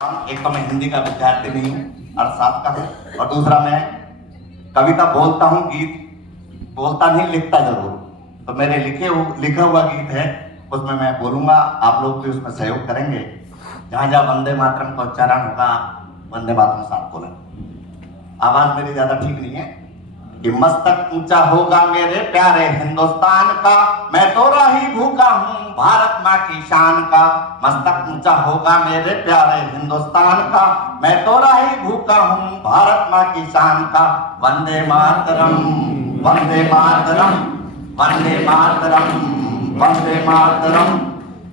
एक तो मैं हिंदी का विद्यार्थी नहीं हूँ अर्थशास्त्र का है, और दूसरा मैं कविता बोलता हूँ, गीत बोलता नहीं, लिखता जरूर। तो मेरे लिखा हुआ गीत है, उसमें मैं बोलूंगा, आप लोग भी उसमें सहयोग करेंगे। जहाँ जहाँ वंदे मातरम का उच्चारण होगा, वंदे मातरम साथ बोलेंगे। आवाज मेरी ज्यादा ठीक नहीं है। कि मस्तक ऊंचा होगा मेरे प्यारे हिंदुस्तान का, मैं तो राही भूखा हूँ भारत माँ की शान का। मस्तक ऊंचा होगा मेरे प्यारे हिंदुस्तान का, मैं तो राही भूखा हूँ भारत माँ की शान का। वंदे मातरम, वंदे मातरम, वंदे मातरम, वंदे मातरम।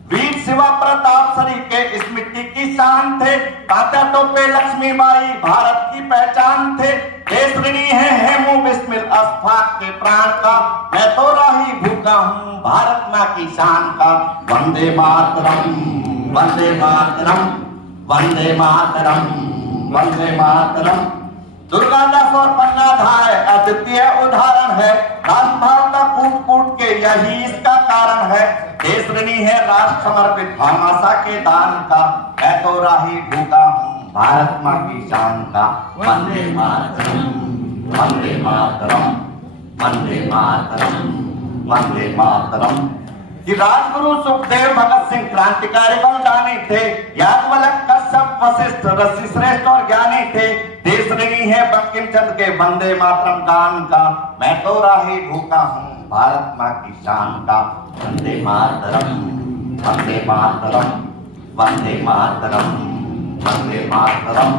वीर शिवा प्रताप सरी के इस मिट्टी की शान थे, तात्या टोपे लक्ष्मीबाई भारत की पहचान थे। देश ऋणी है हेमू बिस्मिल अशफाक के प्राण का, मैं तो राही भूखा हूँ भारत माँ की शान का। वंदे मातरम, वंदे मातरम, वंदे मातरम, वंदे मातरम। दुर्गादास और पन्नाधाय अद्वितीय उदाहरण है, राष्ट्रभाव का कूट कूट के यही इसका कारण है। देश ऋणी है राष्ट्र समर्पित भामाशा के दान का, मैं तो राही भूखा हूँ भारत माँ की शान का। वंदे मातरम, वंदे मातरम, वंदे मातरम, वंदे मातरम। कि राजगुरु सुखदेव भगत सिंह क्रांतिकारी बलिदानी थे, याज्ञवल्क्य कश्यप वशिष्ठ ऋषि श्रेष्ठ और ज्ञानी थे। देश ऋणी है बंकिम चंद्र के वंदे मातरम गान का, मैं तो राही भूखा हूँ भारत माँ की शान का। वंदे मातरम, वंदे मातरम, वंदे मातरम, वंदे मातरम।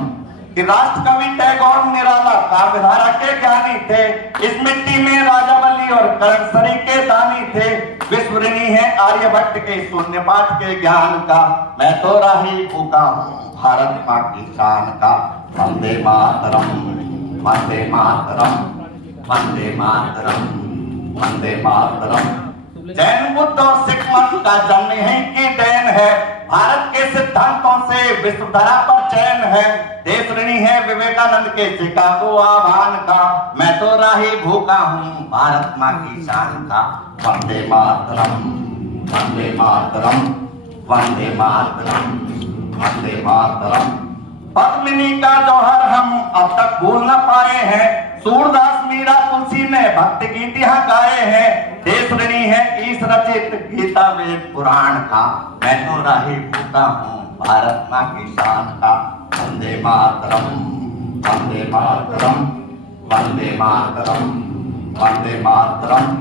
कि राष्ट्र कवि टैगोर निराला काव्यधारा के ज्ञानी थे, इस मिट्टी में राजावली और कर्णसरी के दानी थे। विश्व ऋणी है आर्यभट्ट के शून्य पाठ के ज्ञान का, मैं तो राही भूखा हूँ भारत माँ की शान का। वंदे मातरम, वंदे मातरम, वंदे मातरम, वंदे मातरम। जैन बुद्ध और सिख मत का जन्म है कि देन है, भारत के सिद्धांतों से विश्व धरा पर चैन है। देश ऋणी है विवेकानंद के शिकागो आह्वान का, मैं तो राही भूखा हूँ भारत माँ की शान का। वंदे मातरम, वंदे मातरम, वंदे मातरम, वंदे मातरम। पद्मिनी का जौहर हम अब तक भूल न पाए हैं, सूरदास मीरा तुलसी ने भक्ति गीत यहाँ गाए हैं। देश ऋणी है ईश रचित गीता वेद पुराण का, मैं तो राही भूखा हूँ भारत माँ की शान का। वंदे मातरम, वंदे मातरम, वंदे मातरम, वंदे मातरम।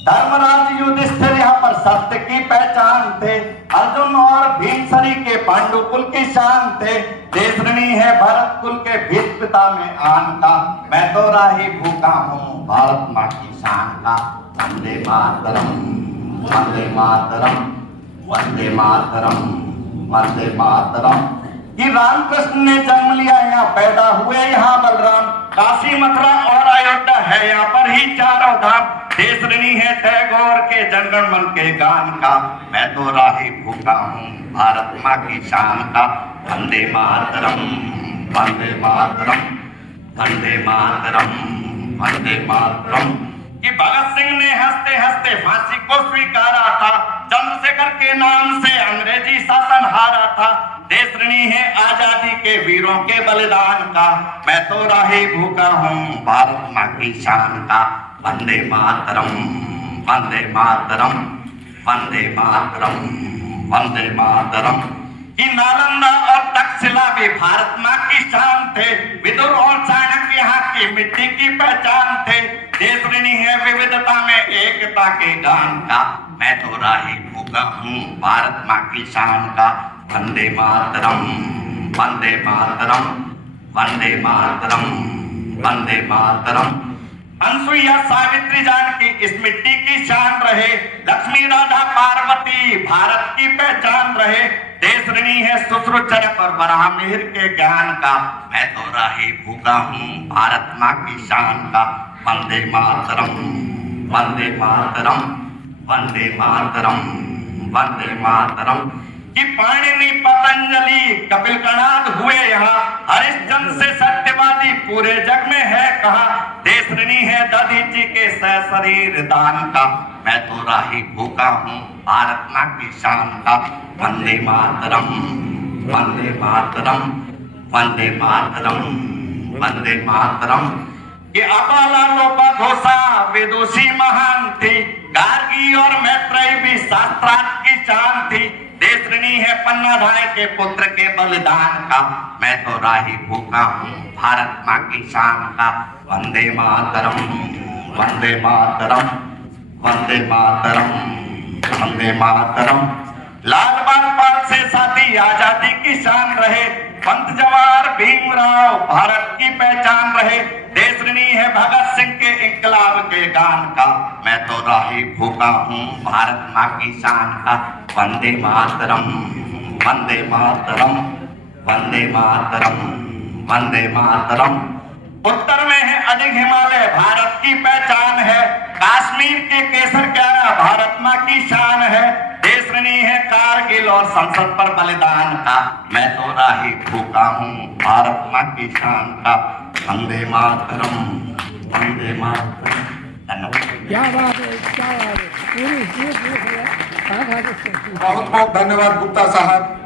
धर्मराज युधिष्ठिर यहाँ पर सत्य की पहचान थे, अर्जुन और भीमसरी के पांडु कुल की शान थे। देश ऋणी है भरत कुल के भीष्म पिता में आन का, मैं तो राही भूखा हूँ भारत माँ की शान का। वंदे मातरम, वंदे मातरम, वंदे मातरम, वंदे मातरम। कि रामकृष्ण ने जन्म लिया यहाँ पैदा हुए यहाँ बलराम, काशी मथुरा और अयोध्या है यहाँ पर ही चारों धाम। देश ऋणी है टैगोर के जनगण मन के गान का, मैं तो राही भूखा हूँ भारत माँ की शान का। वंदे मातरम, वंदे मातरम, वंदे मातरम, वंदे मातरम। कि भगत सिंह ने हंसते हंसते फांसी को स्वीकारा था, चंद्रशेखर के नाम से अंग्रेजी शासन हारा था। देश ऋणी है आजादी के वीरों के बलिदान का, मैं तो राही भूखा हूँ भारत माँ की शान का। वंदे मातरम, वंदे मातरम, वंदे मातरम, वंदे मातरम। कि नालंदा और तक्षशिला भी भारत माँ की शान थे, विदुर और चाणक्य यहाँ की मिट्टी की पहचान थे। देश ऋणी है विविधता में एकता के गान का, मैं तो राही भूखा हूँ भारत माँ की शान का। वंदे मातरम, वंदे मातरम, वंदे मातरम, वंदे मातरम। अनसुईया सावित्री जानकी इस मिट्टी की शान रहे, लक्ष्मी राधा पार्वती भारत की पहचान रहे। देश ऋणी है सुश्रुतचरक और वराह मिहिर के ज्ञान का, मैं तो राही भूखा हूँ भारत माँ की शान का। वंदे मातरम, वंदे मातरम, वंदे मातरम, वंदे मातरम। कि पाणिनि पतंजलि कपिल कणाद हुए यहाँ, हरिश्चंद्र से सत्यवादी पूरे जग में है कहा। देश ऋणी है दधीची के सशरीर दान का, मैं तो राही भूखा हूँ भारत माँ की शान का। वंदे मातरम, वंदे मातरम, वंदे मातरम, वंदे मातरम। ये अपाला लोपा घोषा विदुषी महान थी, गार्गी और मैत्रेयी भी शास्त्रार्थ की शान थी। देश ऋणी है पन्नाधाय के पुत्र के बलिदान का, मैं तो राही भूखा हूँ भारत माँ की शान का। वंदे मातरम, वंदे मातरम, वंदे मातरम, वंदे मातरम। लाल बाल से साथी आजादी की शान रहे, पंत जवाहर भीमराव भारत की पहचान रहे। देश ऋणी है भगत सिंह के इंकलाब के गान का, मैं तो राही भूखा हूँ भारत माँ की शान का। वंदे मातरम, वंदे मातरम, वंदे मातरम, वंदे मातरम। उत्तर में है अधिक हिमालय भारत की पहचान है, कश्मीर के केसर क्यारा भारत माँ की शान है। देश ऋणी है कारगिल और संसद पर बलिदान का, मैं तो राही भूखा हूँ भारत माँ की शान का। वंदे मातरम, वंदे मातरम। धन्यवाद। क्या बात है, क्या बात है। पूरी बहुत बहुत धन्यवाद गुप्ता साहब।